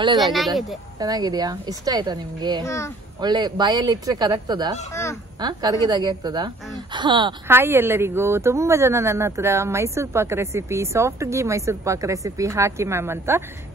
ಒಳ್ಳೇದಾಗಿದೆ. ಚೆನ್ನಾಗಿದ್ಯಾ? ಇಷ್ಟ ಆಯ್ತಾ ನಿಮ್ಗೆ? ಒಳ್ಳೆ ಬಾಯಲ್ಲಿ ಇಟ್ರೆ ಕರಗ್ತದ? ಕರಗಿದಾಗೆ ಆಗ್ತದ? ಹಾಯ್ ಎಲ್ಲರಿಗೂ. ತುಂಬಾ ಜನ ನನ್ನ ಹತ್ರ Mysore pak recipe, soft ghee Mysore pak recipe ಹಾಕಿ ಮ್ಯಾಮ್ ಅಂತ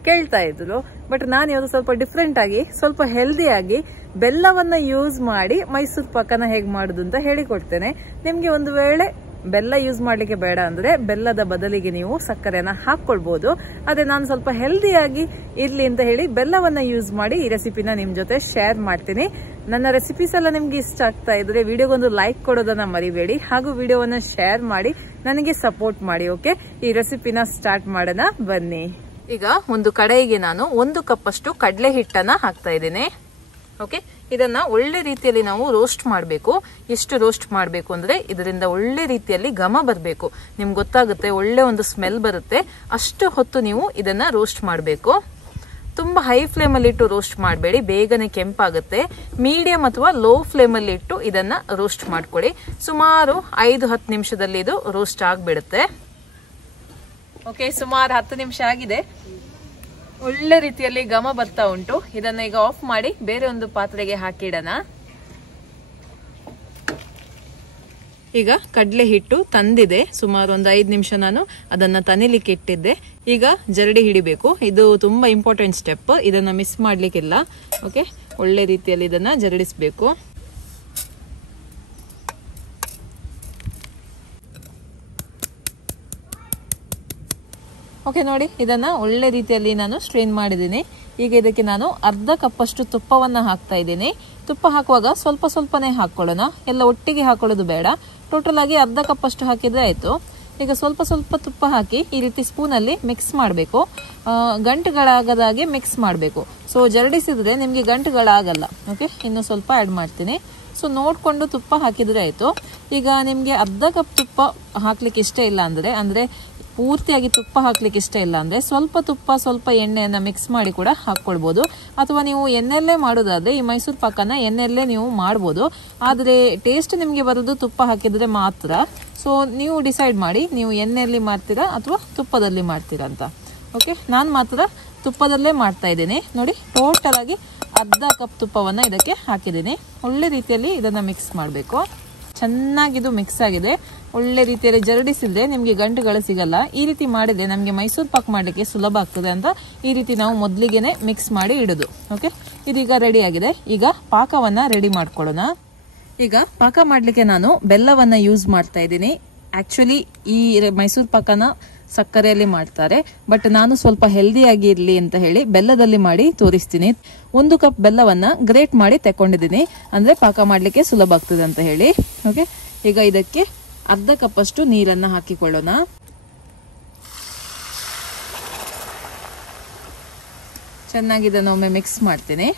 ಕೇಳ್ತಾ ಇದ್ರು. ಬಟ್ ನಾನು ಇವತ್ತು ಸ್ವಲ್ಪ ಡಿಫ್ರೆಂಟ್ ಆಗಿ, ಸ್ವಲ್ಪ ಹೆಲ್ದಿ ಆಗಿ ಬೆಲ್ಲವನ್ನ ಯೂಸ್ ಮಾಡಿ ಮೈಸೂರ್ ಪಾಕನ ಹೇಗ್ ಮಾಡುದು ಅಂತ ಹೇಳಿಕೊಡ್ತೇನೆ. ನಿಮ್ಗೆ ಒಂದು ವೇಳೆ ಬೆಲ್ಲ ಯೂಸ್ ಮಾಡ್ಲಿಕ್ಕೆ ಬೇಡ ಅಂದ್ರೆ ಬೆಲ್ಲದ ಬದಲಿಗೆ ನೀವು ಸಕ್ಕರೆನ ಹಾಕೊಳ್ಬಹುದು. ಅದೇ ನಾನು ಸ್ವಲ್ಪ ಹೆಲ್ದಿಯಾಗಿ ಇರ್ಲಿ ಅಂತ ಹೇಳಿ ಬೆಲ್ಲವನ್ನ ಯೂಸ್ ಮಾಡಿ ಈ ರೆಸಿಪಿನ ನಿಮ್ ಜೊತೆ ಶೇರ್ ಮಾಡ್ತೀನಿ. ನನ್ನ ರೆಸಿಪೀಸ್ ಎಲ್ಲ ನಿಮ್ಗೆ ಇಷ್ಟ ಆಗ್ತಾ ಇದ್ರೆ ವಿಡಿಯೋಗೊಂದು ಲೈಕ್ ಕೊಡೋದನ್ನ ಮರಿಬೇಡಿ, ಹಾಗೂ ವಿಡಿಯೋವನ್ನ ಶೇರ್ ಮಾಡಿ ನನಗೆ ಸಪೋರ್ಟ್ ಮಾಡಿ. ಓಕೆ, ಈ ರೆಸಿಪಿನ ಸ್ಟಾರ್ಟ್ ಮಾಡೋಣ ಬನ್ನಿ. ಈಗ ಒಂದು ಕಡಾಯಿಗೆ ನಾನು 1 ಕಪ್ ಅಷ್ಟು ಕಡಲೆ ಹಿಟ್ಟನ್ನ ಹಾಕ್ತಾ ಇದ್ದೇನೆ. ಓಕೆ, ಇದನ್ನ ಒಳ್ಳೆ ರೀತಿಯಲ್ಲಿ ನಾವು ರೋಸ್ಟ್ ಮಾಡಬೇಕು. ಎಷ್ಟು ರೋಸ್ಟ್ ಮಾಡಬೇಕು ಅಂದ್ರೆ ಇದರಿಂದ ಒಳ್ಳೆ ರೀತಿಯಲ್ಲಿ ಘಮ ಬರಬೇಕು. ನಿಮ್ಗೆ ಗೊತ್ತಾಗುತ್ತೆ, ಒಳ್ಳೆ ಒಂದು ಸ್ಮೆಲ್ ಬರುತ್ತೆ. ಅಷ್ಟು ಹೊತ್ತು ನೀವು ಇದನ್ನ ರೋಸ್ಟ್ ಮಾಡಬೇಕು. ತುಂಬಾ ಹೈ ಫ್ಲೇಮ್ ಅಲ್ಲಿ ಇಟ್ಟು ರೋಸ್ಟ್ ಮಾಡಬೇಡಿ, ಬೇಗನೆ ಕೆಂಪಾಗುತ್ತೆ. ಮೀಡಿಯಂ ಅಥವಾ ಲೋ ಫ್ಲೇಮ್ ಅಲ್ಲಿ ಇಟ್ಟು ಇದನ್ನ ರೋಸ್ಟ್ ಮಾಡ್ಕೊಳ್ಳಿ. ಸುಮಾರು 5-10 ನಿಮಿಷದಲ್ಲಿ ಇದು ರೋಸ್ಟ್ ಆಗ್ಬಿಡುತ್ತೆ. ಓಕೆ, ಸುಮಾರು 10 ನಿಮಿಷ ಆಗಿದೆ. ಒಳ್ಳೆ ರೀತಿಯಲ್ಲಿ ಘಮ ಬರ್ತಾ ಉಂಟು. ಇದನ್ನ ಈಗ ಆಫ್ ಮಾಡಿ ಬೇರೆ ಒಂದು ಪಾತ್ರೆಗೆ ಹಾಕಿಡೋಣ. ಈಗ ಕಡಲೆ ಹಿಟ್ಟು ತಂದಿದೆ. ಸುಮಾರು ಒಂದು 5 ನಿಮಿಷ ನಾನು ಅದನ್ನ ತನಿಲಿಕ್ಕೆ ಇಟ್ಟಿದ್ದೆ. ಈಗ ಜರಡಿ ಹಿಡಿಬೇಕು. ಇದು ತುಂಬಾ ಇಂಪಾರ್ಟೆಂಟ್ ಸ್ಟೆಪ್, ಇದನ್ನ ಮಿಸ್ ಮಾಡ್ಲಿಕ್ಕಿಲ್ಲ. ಓಕೆ, ಒಳ್ಳೆ ರೀತಿಯಲ್ಲಿ ಇದನ್ನ ಜರಡಿಸ್ಬೇಕು. ಓಕೆ, ನೋಡಿ ಇದನ್ನ ಒಳ್ಳೆ ರೀತಿಯಲ್ಲಿ ನಾನು ಸ್ಟ್ರೈನ್ ಮಾಡಿದ್ದೀನಿ. ಈಗ ಇದಕ್ಕೆ ನಾನು 1/2 ಕಪ್ ಅಷ್ಟು ತುಪ್ಪವನ್ನ ಹಾಕ್ತಾ ಇದ್ದೀನಿ. ತುಪ್ಪ ಹಾಕುವಾಗ ಸ್ವಲ್ಪ ಸ್ವಲ್ಪನೇ ಹಾಕೊಳ್ಳೋಣ, ಎಲ್ಲ ಒಟ್ಟಿಗೆ ಹಾಕೊಳ್ಳೋದು ಬೇಡ. ಟೋಟಲ್ ಆಗಿ 1/2 ಕಪ್ ಅಷ್ಟು ಹಾಕಿದ್ರೆ ಆಯ್ತು. ಈಗ ಸ್ವಲ್ಪ ಸ್ವಲ್ಪ ತುಪ್ಪ ಹಾಕಿ ಈ ರೀತಿ ಸ್ಪೂನ್ ಅಲ್ಲಿ ಮಿಕ್ಸ್ ಮಾಡಬೇಕು. ಗಂಟುಗಳಾಗದಾಗೆ ಮಿಕ್ಸ್ ಮಾಡಬೇಕು. ಸೊ ಜರಡಿಸಿದ್ರೆ ನಿಮ್ಗೆ ಗಂಟುಗಳಾಗಲ್ಲ. ಓಕೆ, ಇನ್ನು ಸ್ವಲ್ಪ ಆಡ್ ಮಾಡ್ತೀನಿ. ಸೊ ನೋಡ್ಕೊಂಡು ತುಪ್ಪ ಹಾಕಿದ್ರೆ ಆಯ್ತು. ಈಗ ನಿಮ್ಗೆ 1/2 ಕಪ್ ತುಪ್ಪ ಹಾಕ್ಲಿಕ್ಕೆ ಇಷ್ಟ ಇಲ್ಲ ಅಂದ್ರೆ ಪೂರ್ತಿಯಾಗಿ ತುಪ್ಪ ಹಾಕ್ಲಿಕ್ಕೆ ಇಷ್ಟ ಇಲ್ಲ ಅಂದ್ರೆ ಸ್ವಲ್ಪ ತುಪ್ಪ ಸ್ವಲ್ಪ ಎಣ್ಣೆಯನ್ನ ಮಿಕ್ಸ್ ಮಾಡಿ ಕೂಡ ಹಾಕೊಳ್ಬಹುದು. ಅಥವಾ ನೀವು ಎಣ್ಣೆಲ್ಲೇ ಮಾಡೋದಾದ್ರೆ ಈ ಮೈಸೂರ್ ಪಾಕನ್ನ ಎಣ್ಣೆಲ್ಲೇ ನೀವು ಮಾಡಬಹುದು. ಆದ್ರೆ ಟೇಸ್ಟ್ ನಿಮ್ಗೆ ಬರೋದು ತುಪ್ಪ ಹಾಕಿದ್ರೆ ಮಾತ್ರ. ಸೊ ನೀವು ಡಿಸೈಡ್ ಮಾಡಿ, ನೀವು ಎಣ್ಣೆಯಲ್ಲಿ ಮಾಡ್ತೀರಾ ಅಥವಾ ತುಪ್ಪದಲ್ಲಿ ಮಾಡ್ತೀರಾ ಅಂತ. ಓಕೆ, ನಾನು ಮಾತ್ರ ತುಪ್ಪದಲ್ಲೇ ಮಾಡ್ತಾ ಇದ್ದೀನಿ. ನೋಡಿ, ಟೋಟಲ್ ಆಗಿ 1/2 ಕಪ್ ತುಪ್ಪವನ್ನ ಇದಕ್ಕೆ ಹಾಕಿದ್ದೀನಿ. ಒಳ್ಳೆ ರೀತಿಯಲ್ಲಿ ಇದನ್ನ ಮಿಕ್ಸ್ ಮಾಡಬೇಕು. ಚೆನ್ನಾಗಿದು ಮಿಕ್ಸ್ ಆಗಿದೆ. ಒಳ್ಳೆ ರೀತಿಯಲ್ಲಿ ಜರಡಿಸಿದ್ರೆ ನಿಮ್ಗೆ ಗಂಟುಗಳು ಸಿಗಲ್ಲ. ಈ ರೀತಿ ಮಾಡಿದ್ರೆ ನಮ್ಗೆ ಮೈಸೂರ್ ಪಾಕ್ ಮಾಡ್ಲಿಕ್ಕೆ ಸುಲಭ ಆಗ್ತದೆ ಅಂತ ಈ ರೀತಿ ನಾವು ಮೊದಲಿಗೆನೆ ಮಿಕ್ಸ್ ಮಾಡಿ ಇಡುದು. ಓಕೆ, ಇದೀಗ ರೆಡಿ ಆಗಿದೆ. ಈಗ ಪಾಕವನ್ನ ರೆಡಿ ಮಾಡ್ಕೊಳ್ಳೋಣ. ಈಗ ಪಾಕ ಮಾಡ್ಲಿಕ್ಕೆ ನಾನು ಬೆಲ್ಲವನ್ನ ಯೂಸ್ ಮಾಡ್ತಾ ಇದ್ದೀನಿ. ಆಕ್ಚುಲಿ ಈ ಮೈಸೂರ್ ಪಾಕನ ಸಕ್ಕರೆಯಲ್ಲಿ ಮಾಡ್ತಾರೆ, ಬಟ್ ನಾನು ಸ್ವಲ್ಪ ಹೆಲ್ದಿಯಾಗಿ ಇರ್ಲಿ ಅಂತ ಹೇಳಿ ಬೆಲ್ಲದಲ್ಲಿ ಮಾಡಿ ತೋರಿಸ್ತೀನಿ. 1 ಕಪ್ ಬೆಲ್ಲವನ್ನ ಗ್ರೇಟ್ ಮಾಡಿ ತಕೊಂಡಿದ್ದೀನಿ, ಅಂದ್ರೆ ಪಾಕ ಮಾಡ್ಲಿಕ್ಕೆ ಸುಲಭ ಆಗ್ತದೆ ಅಂತ ಹೇಳಿ. ಓಕೆ, ಈಗ ಇದಕ್ಕೆ 1/2 ಕಪ್ ಅಷ್ಟು ನೀರನ್ನ ಹಾಕಿಕೊಳ್ಳೋಣ. ಚೆನ್ನಾಗಿ ಇದನ್ನು ಒಮ್ಮೆ ಮಿಕ್ಸ್ ಮಾಡ್ತೀನಿ.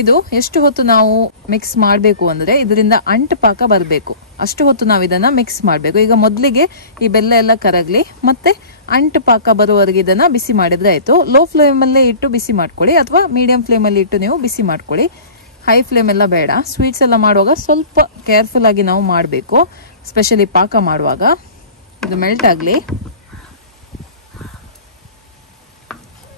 ಇದು ಎಷ್ಟು ಹೊತ್ತು ನಾವು ಮಿಕ್ಸ್ ಮಾಡಬೇಕು ಅಂದ್ರೆ ಇದರಿಂದ ಅಂಟು ಪಾಕ ಬರಬೇಕು. ಅಷ್ಟು ಹೊತ್ತು ನಾವು ಇದನ್ನ ಮಿಕ್ಸ್ ಮಾಡಬೇಕು. ಈಗ ಮೊದಲಿಗೆ ಈ ಬೆಲ್ಲ ಎಲ್ಲ ಕರಗ್ಲಿ, ಮತ್ತೆ ಅಂಟು ಪಾಕ ಬರುವವರೆಗೆ ಇದನ್ನ ಬಿಸಿ ಮಾಡಿದ್ರೆ ಆಯ್ತು. ಲೋ ಫ್ಲೇಮ್ ಅಲ್ಲೇ ಇಟ್ಟು ಬಿಸಿ ಮಾಡ್ಕೊಳ್ಳಿ, ಅಥವಾ ಮೀಡಿಯಂ ಫ್ಲೇಮ್ ಅಲ್ಲಿ ಇಟ್ಟು ನೀವು ಬಿಸಿ ಮಾಡ್ಕೊಳ್ಳಿ. ಹೈ ಫ್ಲೇಮ್ ಎಲ್ಲ ಬೇಡ. ಸ್ವೀಟ್ಸ್ ಎಲ್ಲ ಮಾಡುವಾಗ ಸ್ವಲ್ಪ ಕೇರ್ಫುಲ್ ಆಗಿ ನಾವು ಮಾಡಬೇಕು, ಸ್ಪೆಷಲಿ ಪಾಕ ಮಾಡುವಾಗ. ಇದು ಮೆಲ್ಟ್ ಆಗ್ಲಿ.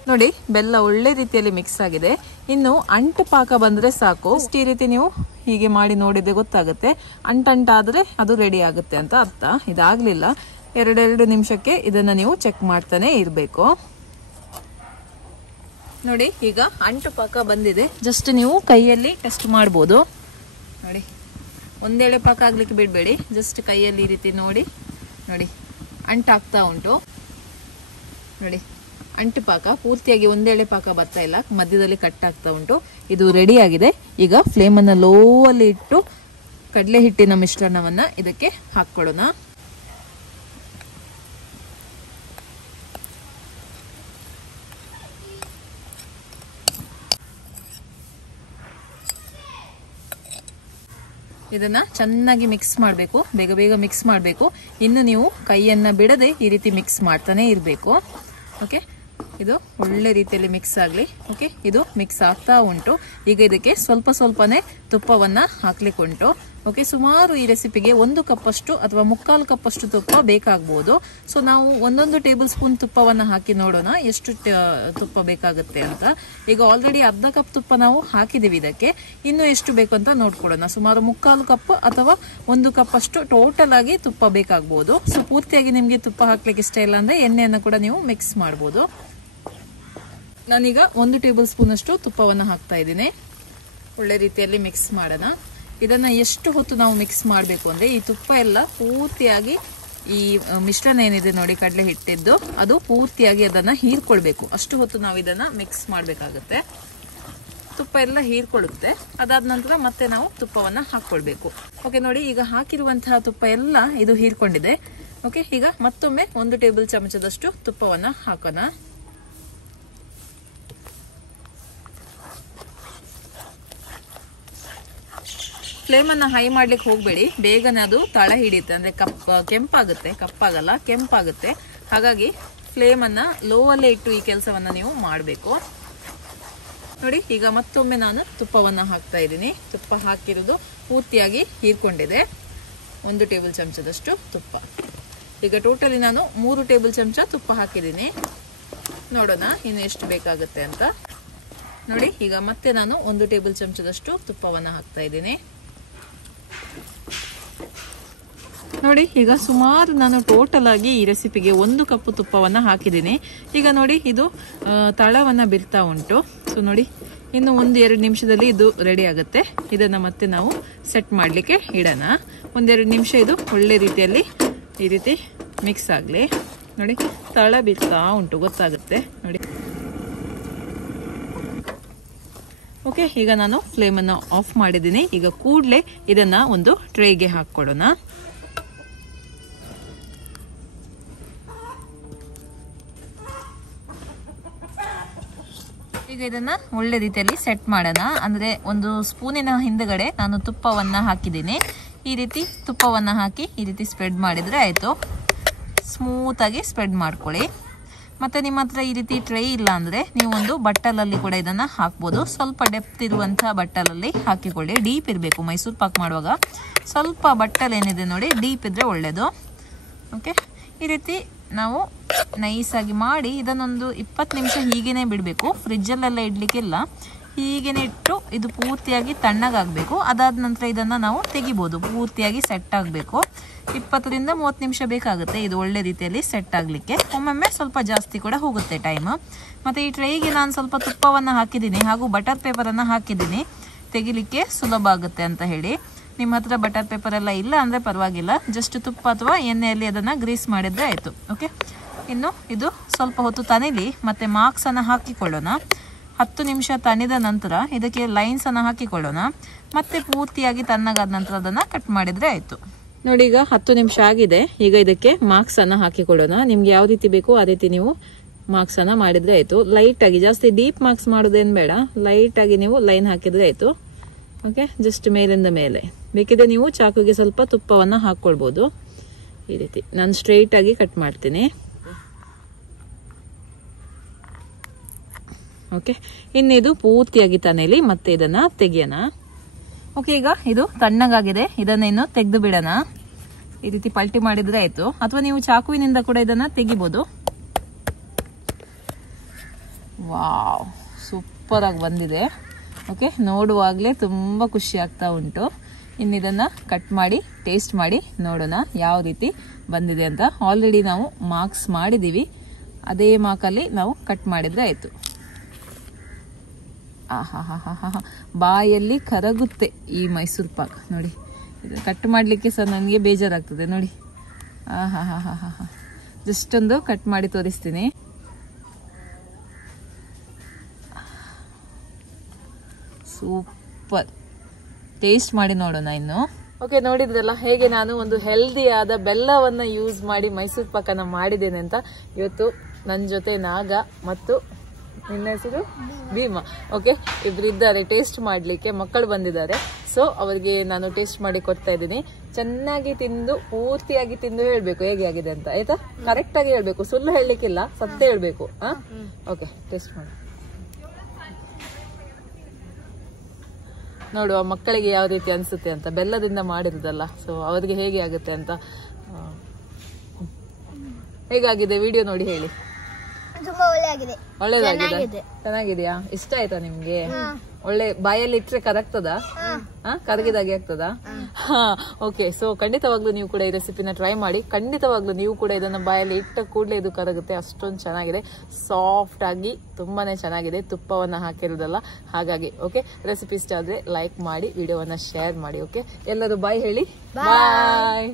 ನೋಡಿ, ಬೆಲ್ಲ ಒಳ್ಳೆ ರೀತಿಯಲ್ಲಿ ಮಿಕ್ಸ್ ಆಗಿದೆ. ಇನ್ನು ಅಂಟು ಪಾಕ ಬಂದ್ರೆ ಸಾಕು. ಈ ರೀತಿ ನೀವು ಹೀಗೆ ಮಾಡಿ ನೋಡಿದ್ರೆ ಗೊತ್ತಾಗುತ್ತೆ. ಅಂಟಾದ್ರೆ ಅದು ರೆಡಿ ಆಗುತ್ತೆ ಅಂತ ಅರ್ಥ. ಇದಾಗ್ಲಿಲ್ಲ, 2 ನಿಮಿಷಕ್ಕೆ ಇದನ್ನ ನೀವು ಚೆಕ್ ಮಾಡ್ತಾನೆ ಇರ್ಬೇಕು. ನೋಡಿ, ಈಗ ಅಂಟು ಪಾಕ ಬಂದಿದೆ. ಜಸ್ಟ್ ನೀವು ಕೈಯಲ್ಲಿ ಟೆಸ್ಟ್ ಮಾಡ್ಬೋದು. ನೋಡಿ, ಒಂದೇಳೆ ಪಾಕ ಆಗ್ಲಿಕ್ಕೆ ಬಿಡ್ಬೇಡಿ. ಜಸ್ಟ್ ಕೈಯಲ್ಲಿ ಈ ರೀತಿ ನೋಡಿ. ಅಂಟಾಗ್ತಾ ಉಂಟು. ನೋಡಿ, ಅಂಟು ಪಾಕ ಪೂರ್ತಿಯಾಗಿ ಒಂದೇಳೆ ಪಾಕ ಬರ್ತಾ ಇಲ್ಲ, ಮಧ್ಯದಲ್ಲಿ ಕಟ್ ಆಗ್ತಾ ಉಂಟು. ಇದು ರೆಡಿ ಆಗಿದೆ. ಈಗ ಫ್ಲೇಮ್ ಅನ್ನ ಲೋ ಅಲ್ಲಿ ಇಟ್ಟು ಕಡಲೆ ಹಿಟ್ಟಿನ ಮಿಶ್ರಣವನ್ನ ಇದಕ್ಕೆ ಹಾಕೊಳ್ಳೋಣ. ಇದನ್ನ ಚೆನ್ನಾಗಿ ಮಿಕ್ಸ್ ಮಾಡಬೇಕು. ಬೇಗ ಬೇಗ ಮಿಕ್ಸ್ ಮಾಡಬೇಕು. ಇನ್ನು ನೀವು ಕೈಯನ್ನ ಬಿಡದೆ ಈ ರೀತಿ ಮಿಕ್ಸ್ ಮಾಡ್ತಾನೆ ಇರಬೇಕು. ಓಕೆ, ಇದು ಒಳ್ಳೆ ರೀತಿಯಲ್ಲಿ ಮಿಕ್ಸ್ ಆಗಲಿ. ಓಕೆ, ಇದು ಮಿಕ್ಸ್ ಆಗ್ತಾ ಉಂಟು. ಈಗ ಇದಕ್ಕೆ ಸ್ವಲ್ಪ ಸ್ವಲ್ಪನೇ ತುಪ್ಪವನ್ನ ಹಾಕ್ಲಿಕ್ಕೆ ಉಂಟು. ಓಕೆ, ಸುಮಾರು ಈ ರೆಸಿಪಿಗೆ 1 ಕಪ್ಪಷ್ಟು ಅಥವಾ 1/4 ಕಪ್ಪಷ್ಟು ತುಪ್ಪ ಬೇಕಾಗಬಹುದು. ಸೊ ನಾವು 1 ಟೇಬಲ್ ಸ್ಪೂನ್ ತುಪ್ಪವನ್ನ ಹಾಕಿ ನೋಡೋಣ ಎಷ್ಟು ತುಪ್ಪ ಬೇಕಾಗುತ್ತೆ ಅಂತ. ಈಗ ಆಲ್ರೆಡಿ ಅರ್ಧ ಕಪ್ ತುಪ್ಪ ನಾವು ಹಾಕಿದೀವಿ. ಇದಕ್ಕೆ ಇನ್ನು ಎಷ್ಟು ಬೇಕು ಅಂತ ನೋಡ್ಕೊಳ್ಳೋಣ. ಸುಮಾರು 1/4 ಕಪ್ ಅಥವಾ 1 ಕಪ್ ಅಷ್ಟು ಟೋಟಲ್ ಆಗಿ ತುಪ್ಪ ಬೇಕಾಗಬಹುದು. ಸೊ ಪೂರ್ತಿಯಾಗಿ ನಿಮ್ಗೆ ತುಪ್ಪ ಹಾಕ್ಲಿಕ್ಕೆ ಇಷ್ಟ ಇಲ್ಲ ಅಂದ್ರೆ ಎಣ್ಣೆಯನ್ನು ಕೂಡ ನೀವು ಮಿಕ್ಸ್ ಮಾಡಬಹುದು. ನಾನೀಗ 1 ಟೇಬಲ್ ಸ್ಪೂನ್ ಅಷ್ಟು ತುಪ್ಪವನ್ನು ಹಾಕ್ತಾ ಇದ್ದೀನಿ. ಒಳ್ಳೆ ರೀತಿಯಲ್ಲಿ ಮಿಕ್ಸ್ ಮಾಡೋಣ. ಇದನ್ನ ಎಷ್ಟು ಹೊತ್ತು ನಾವು ಮಿಕ್ಸ್ ಮಾಡಬೇಕು ಅಂದ್ರೆ ಈ ತುಪ್ಪ ಎಲ್ಲ ಪೂರ್ತಿಯಾಗಿ ಈ ಮಿಶ್ರಣ ಏನಿದೆ ನೋಡಿ ಕಡಲೆ ಹಿಟ್ಟಿದ್ದು ಅದು ಪೂರ್ತಿಯಾಗಿ ಅದನ್ನ ಹೀರ್ಕೊಳ್ಬೇಕು. ಅಷ್ಟು ಹೊತ್ತು ನಾವು ಇದನ್ನ ಮಿಕ್ಸ್ ಮಾಡಬೇಕಾಗುತ್ತೆ. ತುಪ್ಪ ಎಲ್ಲ ಹೀರ್ಕೊಳ್ಳುತ್ತೆ. ಅದಾದ ನಂತರ ಮತ್ತೆ ನಾವು ತುಪ್ಪವನ್ನ ಹಾಕೊಳ್ಬೇಕು. ಓಕೆ ನೋಡಿ, ಈಗ ಹಾಕಿರುವಂತಹ ತುಪ್ಪ ಎಲ್ಲ ಇದು ಹೀರ್ಕೊಂಡಿದೆ. ಓಕೆ, ಈಗ ಮತ್ತೊಮ್ಮೆ 1 ಟೇಬಲ್ ಚಮಚದಷ್ಟು ತುಪ್ಪವನ್ನ ಹಾಕೋಣ. ಫ್ಲೇಮ್ ಅನ್ನ ಹೈ ಮಾಡ್ಲಿಕ್ಕೆ ಹೋಗ್ಬೇಡಿ, ಬೇಗನೆ ಅದು ತಳ ಹಿಡಿಯುತ್ತೆ. ಅಂದ್ರೆ ಕೆಂಪಾಗುತ್ತೆ, ಕಪ್ಪಾಗಲ್ಲ, ಕೆಂಪಾಗುತ್ತೆ. ಹಾಗಾಗಿ ಫ್ಲೇಮ್ ಅನ್ನ ಲೋ ಅಲ್ಲೇ ಇಟ್ಟು ಈ ಕೆಲಸವನ್ನ ನೀವು ಮಾಡಬೇಕು. ನೋಡಿ, ಈಗ ಮತ್ತೊಮ್ಮೆ ನಾನು ತುಪ್ಪವನ್ನ ಹಾಕ್ತಾ ಇದ್ದೀನಿ. ತುಪ್ಪ ಹಾಕಿರೋದು ಪೂರ್ತಿಯಾಗಿ ಹೀರ್ಕೊಂಡಿದೆ. 1 ಟೇಬಲ್ ಚಮಚದಷ್ಟು ತುಪ್ಪ. ಈಗ ಟೋಟಲಿ ನಾನು 3 ಟೇಬಲ್ ಚಮಚ ತುಪ್ಪ ಹಾಕಿದ್ದೀನಿ. ನೋಡೋಣ ಇನ್ನು ಎಷ್ಟು ಬೇಕಾಗುತ್ತೆ ಅಂತ. ನೋಡಿ, ಈಗ ಮತ್ತೆ ನಾನು 1 ಟೇಬಲ್ ಚಮಚದಷ್ಟು ತುಪ್ಪವನ್ನ ಹಾಕ್ತಾ ಇದ್ದೀನಿ. ನೋಡಿ, ಈಗ ಸುಮಾರು ನಾನು ಟೋಟಲ್ ಆಗಿ ಈ ರೆಸಿಪಿಗೆ 1 ಕಪ್ ತುಪ್ಪವನ್ನ ಹಾಕಿದ್ದೀನಿ. ಈಗ ನೋಡಿ, ಇದು ತಳವನ್ನ ಬಿಡ್ತಾ ಉಂಟು. ಸೊ ನೋಡಿ, ಇನ್ನು 1-2 ನಿಮಿಷದಲ್ಲಿ ಇದು ರೆಡಿ ಆಗುತ್ತೆ. ಇದನ್ನ ಮತ್ತೆ ನಾವು ಸೆಟ್ ಮಾಡ್ಲಿಕ್ಕೆ ಇಡೋಣ. 1-2 ನಿಮಿಷ ಇದು ಒಳ್ಳೆ ರೀತಿಯಲ್ಲಿ ಈ ರೀತಿ ಮಿಕ್ಸ್ ಆಗ್ಲಿ. ನೋಡಿ, ತಳ ಬಿಡ್ತಾ ಉಂಟು, ಗೊತ್ತಾಗುತ್ತೆ ನೋಡಿ. ಓಕೆ, ಈಗ ನಾನು ಫ್ಲೇಮ್ ಅನ್ನು ಆಫ್ ಮಾಡಿದ್ದೀನಿ. ಈಗ ಕೂಡಲೇ ಇದನ್ನ ಒಂದು ಟ್ರೇಗೆ ಹಾಕೊಡೋಣ. ಈಗ ಇದನ್ನ ಒಳ್ಳೆ ರೀತಿಯಲ್ಲಿ ಸೆಟ್ ಮಾಡೋಣ. ಅಂದ್ರೆ 1 ಸ್ಪೂನಿನ ಹಿಂದ್ಗಡೆ ನಾನು ತುಪ್ಪವನ್ನ ಹಾಕಿದ್ದೀನಿ. ಈ ರೀತಿ ತುಪ್ಪವನ್ನ ಹಾಕಿ ಈ ರೀತಿ ಸ್ಪ್ರೆಡ್ ಮಾಡಿದ್ರೆ ಆಯ್ತು. ಸ್ಮೂತ್ ಆಗಿ ಸ್ಪ್ರೆಡ್ ಮಾಡ್ಕೊಳ್ಳಿ. ಮತ್ತೆ ನಿಮ್ಮ ಹತ್ರ ಈ ರೀತಿ ಟ್ರೈ ಇಲ್ಲ ಅಂದ್ರೆ ನೀವು ಒಂದು ಬಟ್ಟಲಲ್ಲಿ ಕೂಡ ಇದನ್ನ ಹಾಕ್ಬೋದು. ಸ್ವಲ್ಪ ಡೆಪ್ತ್ ಇರುವಂತಹ ಬಟ್ಟಲಲ್ಲಿ ಹಾಕಿಕೊಳ್ಳಿ. ಡೀಪ್ ಇರಬೇಕು. ಮೈಸೂರು ಪಾಕ್ ಮಾಡುವಾಗ ಸ್ವಲ್ಪ ಬಟ್ಟಲ್ ಏನಿದೆ ನೋಡಿ, ಡೀಪ್ ಇದ್ರೆ ಒಳ್ಳೇದು. ಓಕೆ, ಈ ರೀತಿ ನಾವು ನೈಸ್ ಆಗಿ ಮಾಡಿ ಇದನ್ನೊಂದು 20 ನಿಮಿಷ ಹೀಗೇನೆ ಬಿಡಬೇಕು. ಫ್ರಿಜ್ಜಲ್ಲೆಲ್ಲ ಇಡ್ಲಿಕ್ಕಿಲ್ಲ. ಹೀಗೇನೆ ಇಟ್ಟು ಇದು ಪೂರ್ತಿಯಾಗಿ ತಣ್ಣಗಾಗಬೇಕು. ಅದಾದ ನಂತರ ಇದನ್ನ ನಾವು ತೆಗಿಬಹುದು. ಪೂರ್ತಿಯಾಗಿ ಸೆಟ್ ಆಗಬೇಕು. 20ರಿಂದ 30 ನಿಮಿಷ ಬೇಕಾಗುತ್ತೆ ಇದು ಒಳ್ಳೆ ರೀತಿಯಲ್ಲಿ ಸೆಟ್ ಆಗಲಿಕ್ಕೆ. ಒಮ್ಮೊಮ್ಮೆ ಸ್ವಲ್ಪ ಜಾಸ್ತಿ ಕೂಡ ಹೋಗುತ್ತೆ ಟೈಮ್. ಮತ್ತೆ ಈ ಟ್ರೈಗೆ ನಾನು ಸ್ವಲ್ಪ ತುಪ್ಪವನ್ನು ಹಾಕಿದ್ದೀನಿ ಹಾಗೂ ಬಟರ್ ಪೇಪರನ್ನು ಹಾಕಿದ್ದೀನಿ, ತೆಗಿಲಿಕ್ಕೆ ಸುಲಭ ಆಗುತ್ತೆ ಅಂತ ಹೇಳಿ. ನಿಮ್ಮ ಹತ್ರ ಬಟರ್ ಪೇಪರ್ ಎಲ್ಲ ಇಲ್ಲ ಅಂದರೆ ಪರವಾಗಿಲ್ಲ, ಜಸ್ಟ್ ತುಪ್ಪ ಅಥವಾ ಎಣ್ಣೆಯಲ್ಲಿ ಅದನ್ನು ಗ್ರೀಸ್ ಮಾಡಿದರೆ ಆಯಿತು. ಓಕೆ, ಇನ್ನು ಇದು ಸ್ವಲ್ಪ ಹೊತ್ತು ತಣಿಲಿ. ಮತ್ತು ಮಾರ್ಕ್ಸನ್ನು ಹಾಕಿಕೊಳ್ಳೋಣ. 10 ನಿಮಿಷ ತಣಿದ ನಂತರ ಇದಕ್ಕೆ ಲೈನ್ಸನ್ನು ಹಾಕಿಕೊಳ್ಳೋಣ. ಮತ್ತೆ ಪೂರ್ತಿಯಾಗಿ ತಣ್ಣಗಾದ ನಂತರ ಅದನ್ನು ಕಟ್ ಮಾಡಿದರೆ ಆಯಿತು. ನೋಡಿ, ಈಗ 10 ನಿಮಿಷ ಆಗಿದೆ. ಈಗ ಇದಕ್ಕೆ ಮಾರ್ಕ್ಸನ್ನು ಹಾಕಿಕೊಳ್ಳೋಣ. ನಿಮ್ಗೆ ಯಾವ ರೀತಿ ಬೇಕು ಆ ರೀತಿ ನೀವು ಮಾರ್ಕ್ಸನ್ನು ಮಾಡಿದರೆ ಆಯಿತು. ಲೈಟಾಗಿ, ಜಾಸ್ತಿ ಡೀಪ್ ಮಾರ್ಕ್ಸ್ ಮಾಡೋದೇನು ಬೇಡ, ಲೈಟಾಗಿ ನೀವು ಲೈನ್ ಹಾಕಿದರೆ ಆಯಿತು. ಓಕೆ, ಜಸ್ಟ್ ಮೇಲಿಂದ ಮೇಲೆ. ಬೇಕಿದ್ರೆ ನೀವು ಚಾಕುಗೆ ಸ್ವಲ್ಪ ತುಪ್ಪವನ್ನು ಹಾಕ್ಕೊಳ್ಬೋದು. ಈ ರೀತಿ ನಾನು ಸ್ಟ್ರೈಟ್ ಆಗಿ ಕಟ್ ಮಾಡ್ತೀನಿ. ಓಕೆ, ಇನ್ನಿದು ಪೂರ್ತಿಯಾಗಿ ತನೇಲಿ ಮತ್ತೆ ಇದನ್ನ ತೆಗಿಯೋಣ. ಓಕೆ, ಈಗ ಇದು ತಣ್ಣಗಾಗಿದೆ. ಇದನ್ನ ಇನ್ನು ತೆಗೆದು ಬಿಡೋಣ. ಈ ರೀತಿ ಪಲ್ಟಿ ಮಾಡಿದ್ರೆ ಆಯ್ತು, ಅಥವಾ ನೀವು ಚಾಕುವಿನಿಂದ ಕೂಡ ಇದನ್ನ ತೆಗಿಬಹುದು. ವಾವ್, ಸೂಪರ್ ಆಗಿ ಬಂದಿದೆ. ಓಕೆ, ನೋಡುವಾಗಲೇ ತುಂಬಾ ಖುಷಿ ಆಗ್ತಾ ಉಂಟು. ಇನ್ನಿದನ್ನ ಕಟ್ ಮಾಡಿ ಟೇಸ್ಟ್ ಮಾಡಿ ನೋಡೋಣ ಯಾವ ರೀತಿ ಬಂದಿದೆ ಅಂತ. ಆಲ್ರೆಡಿ ನಾವು ಮಾರ್ಕ್ಸ್ ಮಾಡಿದೀವಿ, ಅದೇ ಮಾರ್ಕಲ್ಲಿ ನಾವು ಕಟ್ ಮಾಡಿದ್ರೆ ಆಯ್ತು. ಬಾಯಲ್ಲಿ ಕರಗುತ್ತೆ ಈ ಮೈಸೂರು ಪಾಕ್. ನೋಡಿ, ಇದು ಕಟ್ ಮಾಡಲಿಕ್ಕೆ ಸಹ ನನಗೆ ಬೇಜಾರಾಗ್ತದೆ ನೋಡಿ. ಜಸ್ಟ್ ಒಂದು ಕಟ್ ಮಾಡಿ ತೋರಿಸ್ತೀನಿ. ಸೂಪರ್, ಟೇಸ್ಟ್ ಮಾಡಿ ನೋಡೋಣ ಇನ್ನು. ಓಕೆ, ನೋಡಿದ್ರಲ್ಲ ಹೇಗೆ ನಾನು ಒಂದು ಹೆಲ್ದಿ ಆದ ಬೆಲ್ಲವನ್ನ ಯೂಸ್ ಮಾಡಿ ಮೈಸೂರು ಪಾಕನ ಮಾಡಿದ್ದೇನೆ ಅಂತ. ಇವತ್ತು ನನ್ನ ಜೊತೆ ನಾಗ ಮತ್ತು ನಿನ್ನ ಹೆಸರು ಭೀಮಾ. ಓಕೆ, ಇಬ್ಬರಿದ್ದಾರೆ ಟೇಸ್ಟ್ ಮಾಡಲಿಕ್ಕೆ. ಮಕ್ಕಳು ಬಂದಿದ್ದಾರೆ, ಸೊ ಅವರಿಗೆ ನಾನು ಟೇಸ್ಟ್ ಮಾಡಿ ಕೊಡ್ತಾ ಇದ್ದೀನಿ. ಚೆನ್ನಾಗಿ ತಿಂದು ಪೂರ್ತಿಯಾಗಿ ತಿಂದು ಹೇಳ್ಬೇಕು ಹೇಗೆ ಆಗಿದೆ ಅಂತ, ಆಯ್ತಾ? ಕರೆಕ್ಟ್ ಆಗಿ ಹೇಳ್ಬೇಕು, ಸುಳ್ಳು ಹೇಳಲಿಕ್ಕಿಲ್ಲ, ಸತ್ಯ ಹೇಳ್ಬೇಕು. ಓಕೆ, ಟೇಸ್ಟ್ ಮಾಡಿ ನೋಡುವ ಮಕ್ಕಳಿಗೆ ಯಾವ ರೀತಿ ಅನ್ಸುತ್ತೆ ಅಂತ. ಬೆಲ್ಲದಿಂದ ಮಾಡಿರುದಲ್ಲ, ಸೊ ಅವ್ರಿಗೆ ಹೇಗೆ ಆಗುತ್ತೆ ಅಂತ. ಹೇಗಾಗಿದೆ ವಿಡಿಯೋ ನೋಡಿ ಹೇಳಿ. ಒಳ್ಳೇದಾಗಿದೆ, ಚೆನ್ನಾಗಿದೆಯಾ? ಇಷ್ಟ ಆಯ್ತಾ ನಿಮ್ಗೆ? ಒಳ್ಳೆ ಬಾಯಲ್ಲಿ ಇಟ್ರೆ ಕರಗ್ತದಾ? ಕರಗಿದಾಗೆ ಆಗ್ತದಾ? ಓಕೆ. ಸೊ ಖಂಡಿತವಾಗ್ಲೂ ನೀವು ಕೂಡ ಈ ರೆಸಿಪಿನ ಟ್ರೈ ಮಾಡಿ. ಖಂಡಿತವಾಗ್ಲೂ ನೀವು ಕೂಡ ಇದನ್ನ ಬಾಯಲ್ಲಿ ಇಟ್ಟ ಕೂಡಲೇ ಇದು ಕರಗುತ್ತೆ, ಅಷ್ಟೊಂದು ಚೆನ್ನಾಗಿದೆ. ಸಾಫ್ಟ್ ಆಗಿ ತುಂಬಾನೇ ಚೆನ್ನಾಗಿದೆ, ತುಪ್ಪವನ್ನ ಹಾಕಿರೋದಲ್ಲ ಹಾಗಾಗಿ. ಓಕೆ, ರೆಸಿಪಿ ಇಷ್ಟ ಆದ್ರೆ ಲೈಕ್ ಮಾಡಿ, ವಿಡಿಯೋವನ್ನ ಶೇರ್ ಮಾಡಿ. ಓಕೆ, ಎಲ್ಲರೂ ಬಾಯ್ ಹೇಳಿ. ಬಾಯ್.